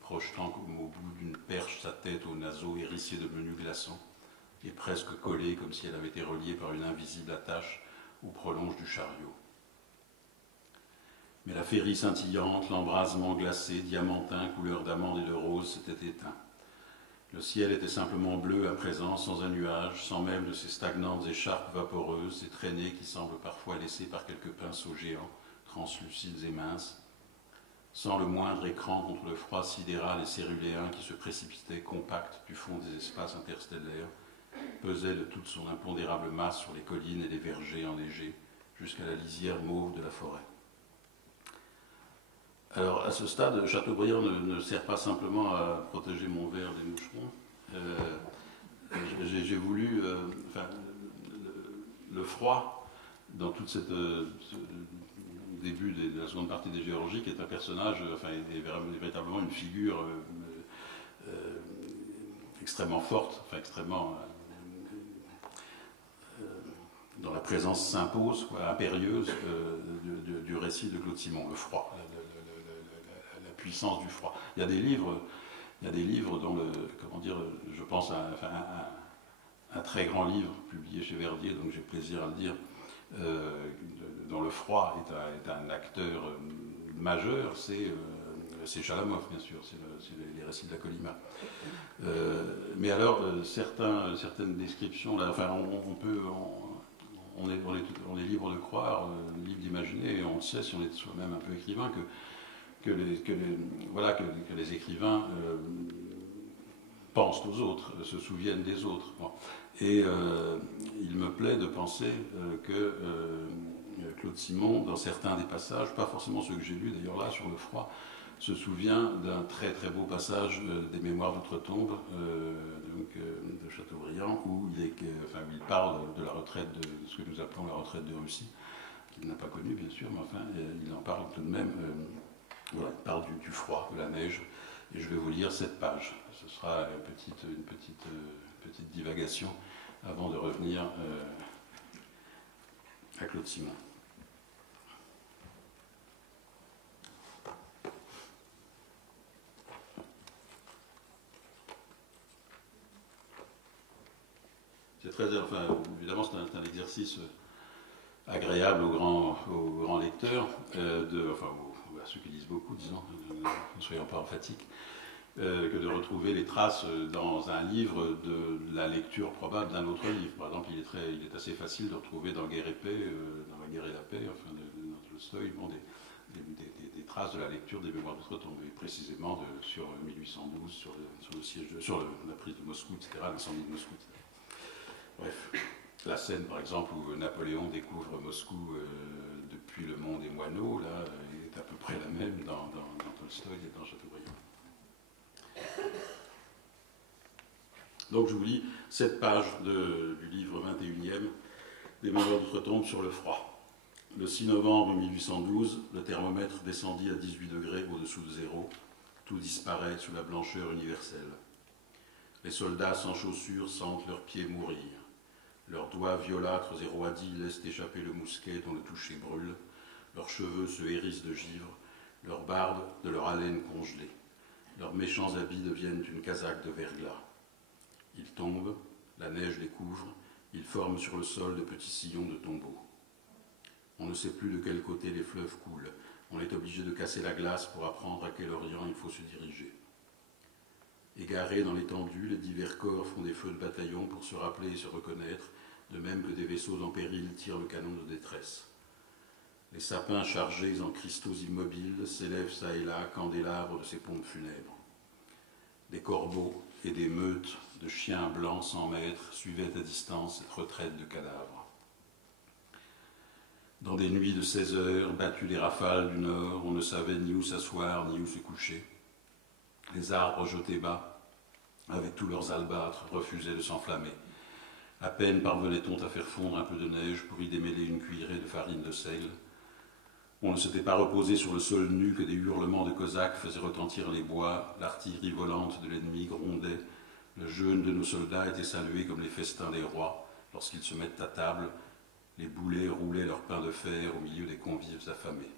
projetant comme au bout d'une perche sa tête aux naseaux hérissés de menus glaçons, et presque collée comme si elle avait été reliée par une invisible attache aux prolonges du chariot. Mais la féerie scintillante, l'embrasement glacé, diamantin, couleur d'amande et de rose, s'était éteint. Le ciel était simplement bleu à présent, sans un nuage, sans même de ces stagnantes écharpes vaporeuses, ces traînées qui semblent parfois laissées par quelques pinceaux géants, translucides et minces. sans le moindre écran contre le froid sidéral et céruléen qui se précipitait compact du fond des espaces interstellaires, pesait de toute son impondérable masse sur les collines et les vergers enneigés, jusqu'à la lisière mauve de la forêt. Alors, à ce stade, Chateaubriand ne sert pas simplement à protéger mon verre des moucherons. J'ai voulu, le froid, dans toute cette début de la seconde partie des Géorgiques, est un personnage, est véritablement une figure extrêmement forte, extrêmement dont la présence s'impose, impérieuse, du récit de Claude Simon, le froid, la puissance du froid. Il y a des livres dont je pense à un très grand livre publié chez Verdier, donc j'ai plaisir à le dire, dont le froid est un acteur majeur, c'est Chalamov, bien sûr, c'est les récits de la Colima. Mais alors, certaines descriptions, là, on est libre de croire, libre d'imaginer, et on le sait si on est soi-même un peu écrivain, que les écrivains pensent aux autres, se souviennent des autres. Bon. Et il me plaît de penser que Claude Simon, dans certains des passages, pas forcément ceux que j'ai lus d'ailleurs là sur le froid, se souvient d'un très très beau passage des Mémoires d'outre-tombe de Chateaubriand, où il parle de la retraite, de ce que nous appelons la retraite de Russie, qu'il n'a pas connue bien sûr, mais enfin il en parle tout de même. Il parle du froid, de la neige, et je vais vous lire cette page. Ce sera une petite divagation avant de revenir à Claude Simon. C'est très, évidemment, c'est un exercice agréable aux grands lecteurs, à ceux qui lisent beaucoup, disons, ne soyons pas emphatiques, que de retrouver les traces dans un livre de la lecture probable d'un autre livre. Par exemple, il est assez facile de retrouver dans Guerre et Paix, dans La Guerre et la Paix, dans Tolstoï, des traces de la lecture des Mémoires d'outre-tombe, et précisément sur 1812, sur la prise de Moscou, etc., l'incendie de Moscou, etc. Bref, la scène, par exemple, où Napoléon découvre Moscou depuis le Mont des Moineaux, là, est à peu près la même dans Tolstoï et dans Chateaubriand. Donc je vous lis cette page du livre 21e des Mémoires d'outre-tombe sur le froid. Le 6 novembre 1812, le thermomètre descendit à 18 degrés au-dessous de zéro. Tout disparaît sous la blancheur universelle. Les soldats sans chaussures sentent leurs pieds mourir. Leurs doigts violâtres et roidis laissent échapper le mousquet dont le toucher brûle. Leurs cheveux se hérissent de givre, leurs barbes de leur haleine congelée. Leurs méchants habits deviennent une casaque de verglas. Ils tombent, la neige les couvre, ils forment sur le sol de petits sillons de tombeaux. On ne sait plus de quel côté les fleuves coulent. On est obligé de casser la glace pour apprendre à quel orient il faut se diriger. Égarés dans l'étendue, les divers corps font des feux de bataillon pour se rappeler et se reconnaître, de même que des vaisseaux en péril tirent le canon de détresse. Les sapins chargés en cristaux immobiles s'élèvent çà et là, candélabres de ces pompes funèbres. Des corbeaux et des meutes de chiens blancs sans maître suivaient à distance cette retraite de cadavres. Dans des nuits de 16 heures, battues les rafales du nord, on ne savait ni où s'asseoir, ni où se coucher. Les arbres jetés bas, avec tous leurs albâtres, refusaient de s'enflammer. À peine parvenait-on à faire fondre un peu de neige pour y démêler une cuillerée de farine de sel. On ne s'était pas reposé sur le sol nu que des hurlements de Cosaques faisaient retentir les bois, l'artillerie volante de l'ennemi grondait, le jeûne de nos soldats était salué comme les festins des rois. Lorsqu'ils se mettent à table, les boulets roulaient leur pain de fer au milieu des convives affamés.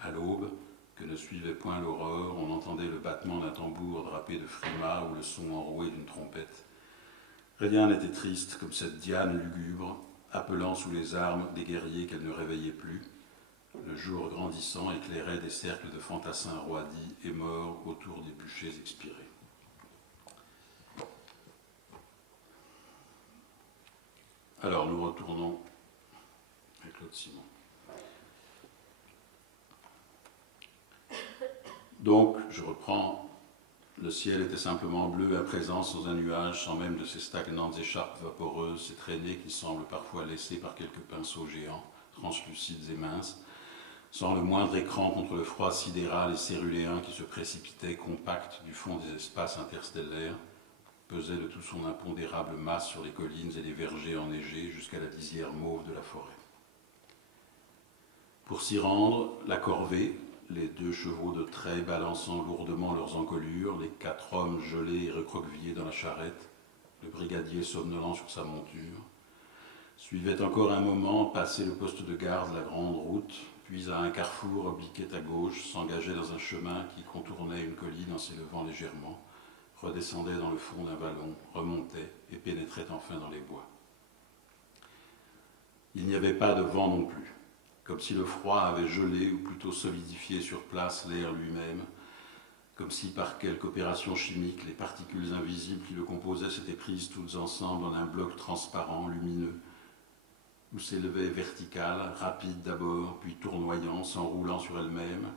À l'aube, que ne suivait point l'aurore, on entendait le battement d'un tambour drapé de frimas ou le son enroué d'une trompette. Rien n'était triste comme cette Diane lugubre, appelant sous les armes des guerriers qu'elle ne réveillait plus. Le jour grandissant éclairait des cercles de fantassins roidis et morts autour des bûchers expirés. Alors nous retournons à Claude Simon. Donc, je reprends, le ciel était simplement bleu à présent, sans un nuage, sans même de ces stagnantes écharpes vaporeuses, ces traînées qui semblent parfois laissées par quelques pinceaux géants, translucides et minces, sans le moindre écran contre le froid sidéral et céruléen qui se précipitait compact du fond des espaces interstellaires, pesait de toute son impondérable masse sur les collines et les vergers enneigés jusqu'à la lisière mauve de la forêt. Pour s'y rendre, la corvée, les 2 chevaux de trait balançant lourdement leurs encolures, les 4 hommes gelés et recroquevillés dans la charrette, le brigadier somnolent sur sa monture, suivait encore un moment, passé le poste de garde, la grande route, puis à un carrefour obliquait à gauche, s'engageait dans un chemin qui contournait une colline en s'élevant légèrement, redescendait dans le fond d'un vallon, remontait et pénétrait enfin dans les bois. Il n'y avait pas de vent non plus, comme si le froid avait gelé ou plutôt solidifié sur place l'air lui-même, comme si par quelque opération chimique les particules invisibles qui le composaient s'étaient prises toutes ensemble en un bloc transparent, lumineux, où s'élevait verticale, rapide d'abord, puis tournoyant, s'enroulant sur elle-même,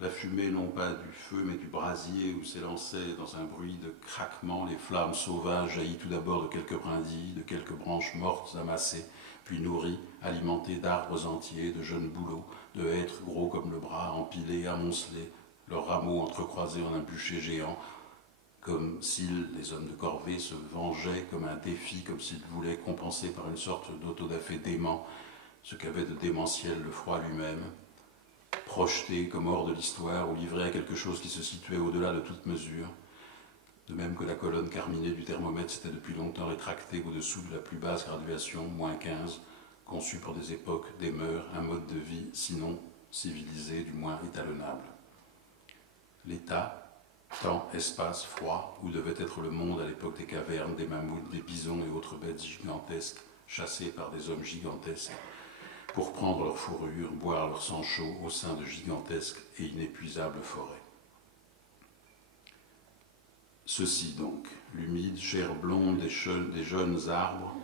la fumée non pas du feu mais du brasier où s'élançaient dans un bruit de craquement les flammes sauvages jaillies tout d'abord de quelques brindilles, de quelques branches mortes amassées, puis nourries, alimentées d'arbres entiers, de jeunes bouleaux, de hêtres gros comme le bras, empilés, amoncelés, leurs rameaux entrecroisés en un bûcher géant, comme s'ils, les hommes de corvée, se vengeaient comme un défi, comme s'ils voulaient compenser par une sorte d'autodafé dément ce qu'avait de démentiel le froid lui-même, projeté comme hors de l'histoire ou livré à quelque chose qui se situait au-delà de toute mesure, de même que la colonne carminée du thermomètre s'était depuis longtemps rétractée au-dessous de la plus basse graduation, -15, conçue pour des époques, des mœurs, un mode de vie, sinon civilisé, du moins étalonnable. L'état, temps, espace, froid, où devait être le monde à l'époque des cavernes, des mammouths, des bisons et autres bêtes gigantesques, chassées par des hommes gigantesques, pour prendre leur fourrure, boire leur sang chaud au sein de gigantesques et inépuisables forêts. Ceci donc, l'humide chair blonde des jeunes arbres,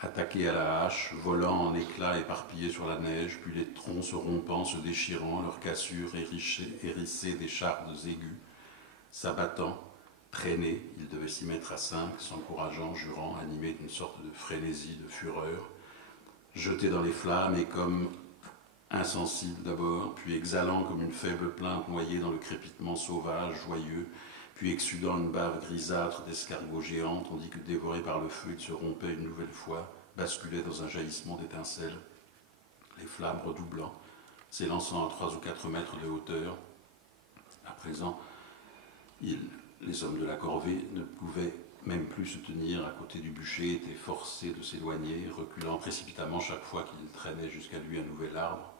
attaqués à la hache, volant en éclats éparpillés sur la neige, puis les troncs se rompant, se déchirant, leurs cassures hérissées d'échardes aiguës, s'abattant, traînés, ils devaient s'y mettre à 5, s'encourageant, jurant, animés d'une sorte de frénésie, de fureur, jetés dans les flammes et comme insensibles d'abord, puis exhalant comme une faible plainte noyée dans le crépitement sauvage, joyeux, puis exsudant une bave grisâtre d'escargots géants, tandis que dévorés par le feu, ils se rompaient une nouvelle fois, basculaient dans un jaillissement d'étincelles, les flammes redoublant, s'élançant à 3 ou 4 mètres de hauteur. À présent, les hommes de la corvée, ne pouvaient même plus se tenir à côté du bûcher, étaient forcés de s'éloigner, reculant précipitamment chaque fois qu'ils traînaient jusqu'à lui un nouvel arbre,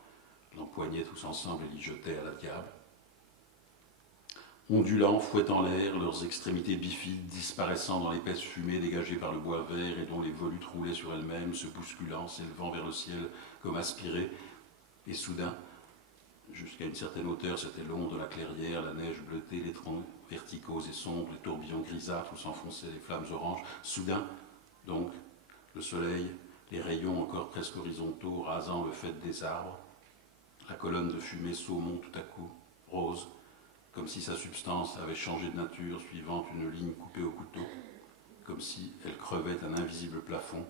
l'empoignaient tous ensemble et l'y jetaient à la diable. Ondulant, fouettant l'air, leurs extrémités bifides disparaissant dans l'épaisse fumée dégagée par le bois vert et dont les volutes roulaient sur elles-mêmes, se bousculant, s'élevant vers le ciel comme aspirées, et soudain, jusqu'à une certaine hauteur, c'était l'ombre de la clairière, la neige bleutée, les troncs verticaux et sombres, les tourbillons grisâtres où s'enfonçaient les flammes oranges. Soudain, donc, le soleil, les rayons encore presque horizontaux rasant le faîte des arbres, la colonne de fumée saumon tout à coup, rose, comme si sa substance avait changé de nature suivant une ligne coupée au couteau, comme si elle crevait un invisible plafond,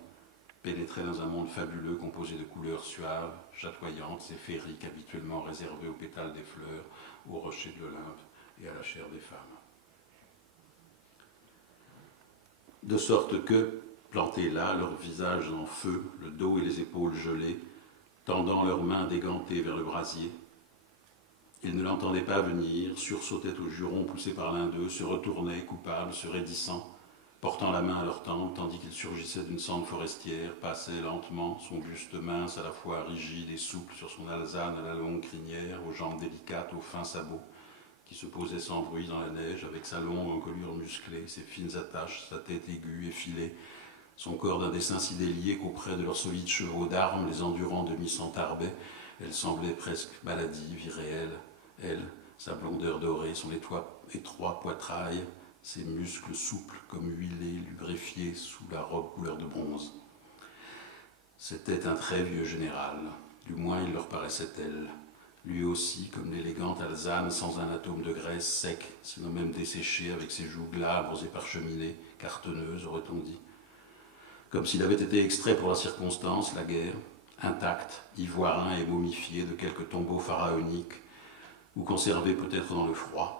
pénétrait dans un monde fabuleux composé de couleurs suaves, chatoyantes et féeriques habituellement réservées aux pétales des fleurs, aux rochers de l'Olympe et à la chair des femmes. De sorte que, plantés là, leurs visages en feu, le dos et les épaules gelés, tendant leurs mains dégantées vers le brasier, ils ne l'entendaient pas venir, sursautaient au juron poussé par l'un d'eux, se retournaient, coupables, se raidissant, portant la main à leur tempe, tandis qu'il surgissait d'une cendre forestière, passait lentement, son buste mince à la fois rigide et souple sur son alezane à la longue crinière, aux jambes délicates, aux fins sabots, qui se posait sans bruit dans la neige, avec sa longue encolure musclée, ses fines attaches, sa tête aiguë, effilée, son corps d'un dessin si délié qu'auprès de leurs solides chevaux d'armes, les endurants demi-s'entarbaient, elle semblait presque maladive, irréelle. Elle, sa blondeur dorée, son étroit poitrail, ses muscles souples comme huilés, lubrifiés sous la robe couleur de bronze. C'était un très vieux général, du moins il leur paraissait tel, lui aussi, comme l'élégante Alzane, sans un atome de graisse, sec, sinon même desséché, avec ses joues glabres et parcheminées, cartonneuses, aurait-on dit. Comme s'il avait été extrait pour la circonstance, la guerre, intact, ivoirin et momifié de quelques tombeaux pharaoniques, ou conservé peut-être dans le froid.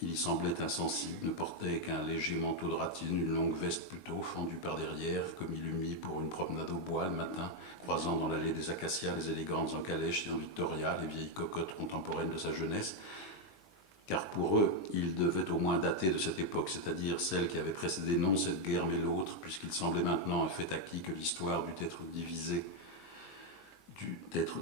Il y semblait insensible, ne portait qu'un léger manteau de ratine, une longue veste plutôt, fendue par derrière, comme il eût mis pour une promenade au bois le matin, croisant dans l'allée des acacias les élégantes en calèche et en victoria, les vieilles cocottes contemporaines de sa jeunesse, car pour eux, il devait au moins dater de cette époque, c'est-à-dire celle qui avait précédé non cette guerre mais l'autre, puisqu'il semblait maintenant un fait acquis que l'histoire dut être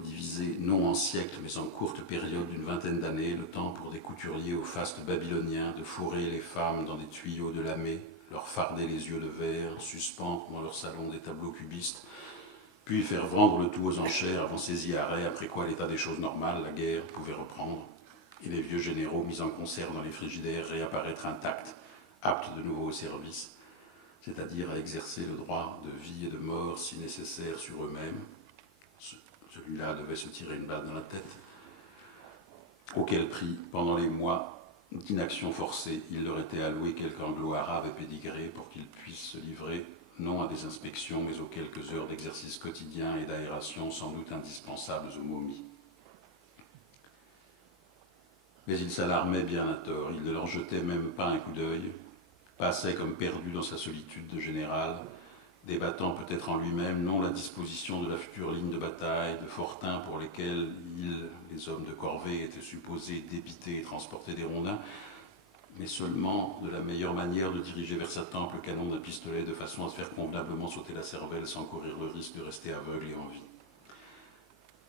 divisée non en siècles, mais en courte période d'une vingtaine d'années, le temps pour des couturiers au faste babylonien de fourrer les femmes dans des tuyaux de lamé, leur farder les yeux de verre, suspendre dans leur salon des tableaux cubistes, puis faire vendre le tout aux enchères avant saisie arrêt, après quoi l'état des choses normales, la guerre, pouvait reprendre, et les vieux généraux mis en concert dans les frigidaires réapparaître intacts, aptes de nouveau au service, c'est-à-dire à exercer le droit de vie et de mort si nécessaire sur eux-mêmes. Celui-là devait se tirer une balle dans la tête. Auquel prix, pendant les mois d'inaction forcée, il leur était alloué quelque anglo-arabe et pédigré pour qu'ils puissent se livrer non à des inspections, mais aux quelques heures d'exercice quotidien et d'aération sans doute indispensables aux momies. Mais il s'alarmait bien à tort, il ne leur jetait même pas un coup d'œil, passait comme perdu dans sa solitude de général, débattant peut-être en lui-même non la disposition de la future ligne de bataille, de fortins pour lesquels les hommes de corvée, étaient supposés débiter et transporter des rondins, mais seulement de la meilleure manière de diriger vers sa tempe le canon d'un pistolet de façon à se faire convenablement sauter la cervelle sans courir le risque de rester aveugle et en vie.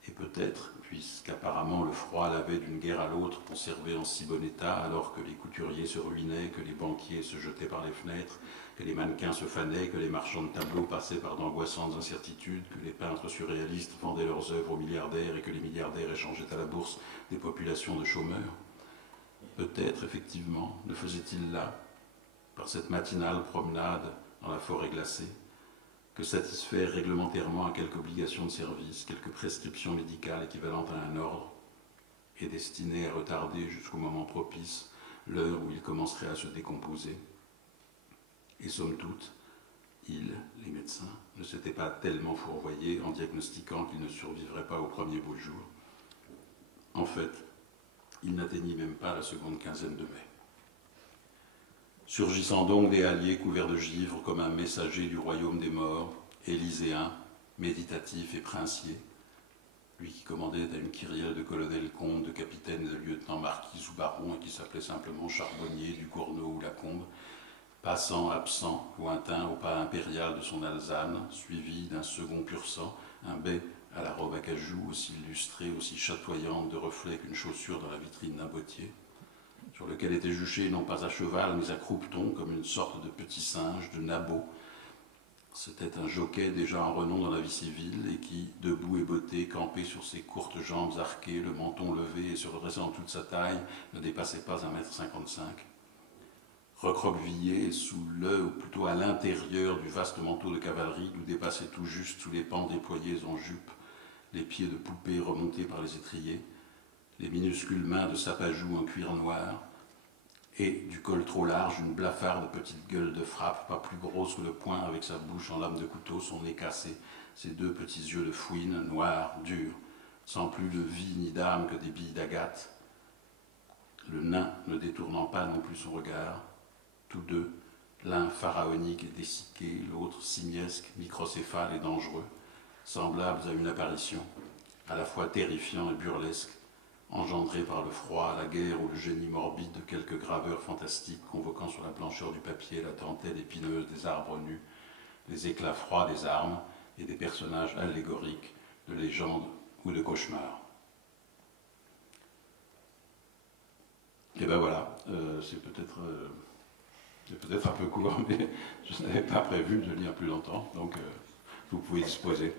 Et peut-être, puisqu'apparemment le froid l'avait d'une guerre à l'autre conservé en si bon état, alors que les couturiers se ruinaient, que les banquiers se jetaient par les fenêtres, que les mannequins se fanaient, que les marchands de tableaux passaient par d'angoissantes incertitudes, que les peintres surréalistes vendaient leurs œuvres aux milliardaires et que les milliardaires échangeaient à la bourse des populations de chômeurs. Peut-être, effectivement, ne faisait-il là, par cette matinale promenade dans la forêt glacée, que satisfaire réglementairement à quelque obligation de service, quelque prescription médicale équivalente à un ordre, et destinée à retarder jusqu'au moment propice l'heure où il commencerait à se décomposer. Et somme toute, ils, les médecins, ne s'étaient pas tellement fourvoyés en diagnostiquant qu'il ne survivrait pas au premier beau jour. En fait, il n'atteignit même pas la seconde quinzaine de mai. Surgissant donc des halliers couverts de givre comme un messager du royaume des morts, élyséen, méditatif et princier, lui qui commandait à une kyrielle de colonels, comtes, de capitaines et de lieutenants marquis ou barons et qui s'appelait simplement Charbonnier, du Cournot ou Lacombe, passant, absent, lointain au pas impérial de son Alzane, suivi d'un second pur sang, un bai à la robe à cajou, aussi illustrée, aussi chatoyante de reflets qu'une chaussure dans la vitrine d'un bottier, sur lequel était juché non pas à cheval, mais à croupeton, comme une sorte de petit singe, de nabot. C'était un jockey déjà en renom dans la vie civile, et qui, debout et botté, campé sur ses courtes jambes arquées, le menton levé et se redressant toute sa taille, ne dépassait pas 1,55 m. Recroquevillé sous le, ou plutôt à l'intérieur du vaste manteau de cavalerie, où dépassaient tout juste sous les pans déployés en jupe, les pieds de poupée remontés par les étriers, les minuscules mains de sapajou en cuir noir, et du col trop large, une blafarde petite gueule de frappe, pas plus grosse que le poing, avec sa bouche en lame de couteau, son nez cassé, ses deux petits yeux de fouine, noirs, durs, sans plus de vie ni d'âme que des billes d'agate, le nain ne détournant pas non plus son regard, tous deux, l'un pharaonique et dessiqué, l'autre simiesque, microcéphale et dangereux, semblables à une apparition, à la fois terrifiant et burlesque, engendré par le froid, la guerre ou le génie morbide de quelques graveurs fantastiques convoquant sur la blancheur du papier la dentelle épineuse des arbres nus, les éclats froids des armes et des personnages allégoriques de légendes ou de cauchemars. Et ben voilà, c'est peut-être un peu court, mais je n'avais pas prévu de lire plus longtemps, donc vous pouvez disposer.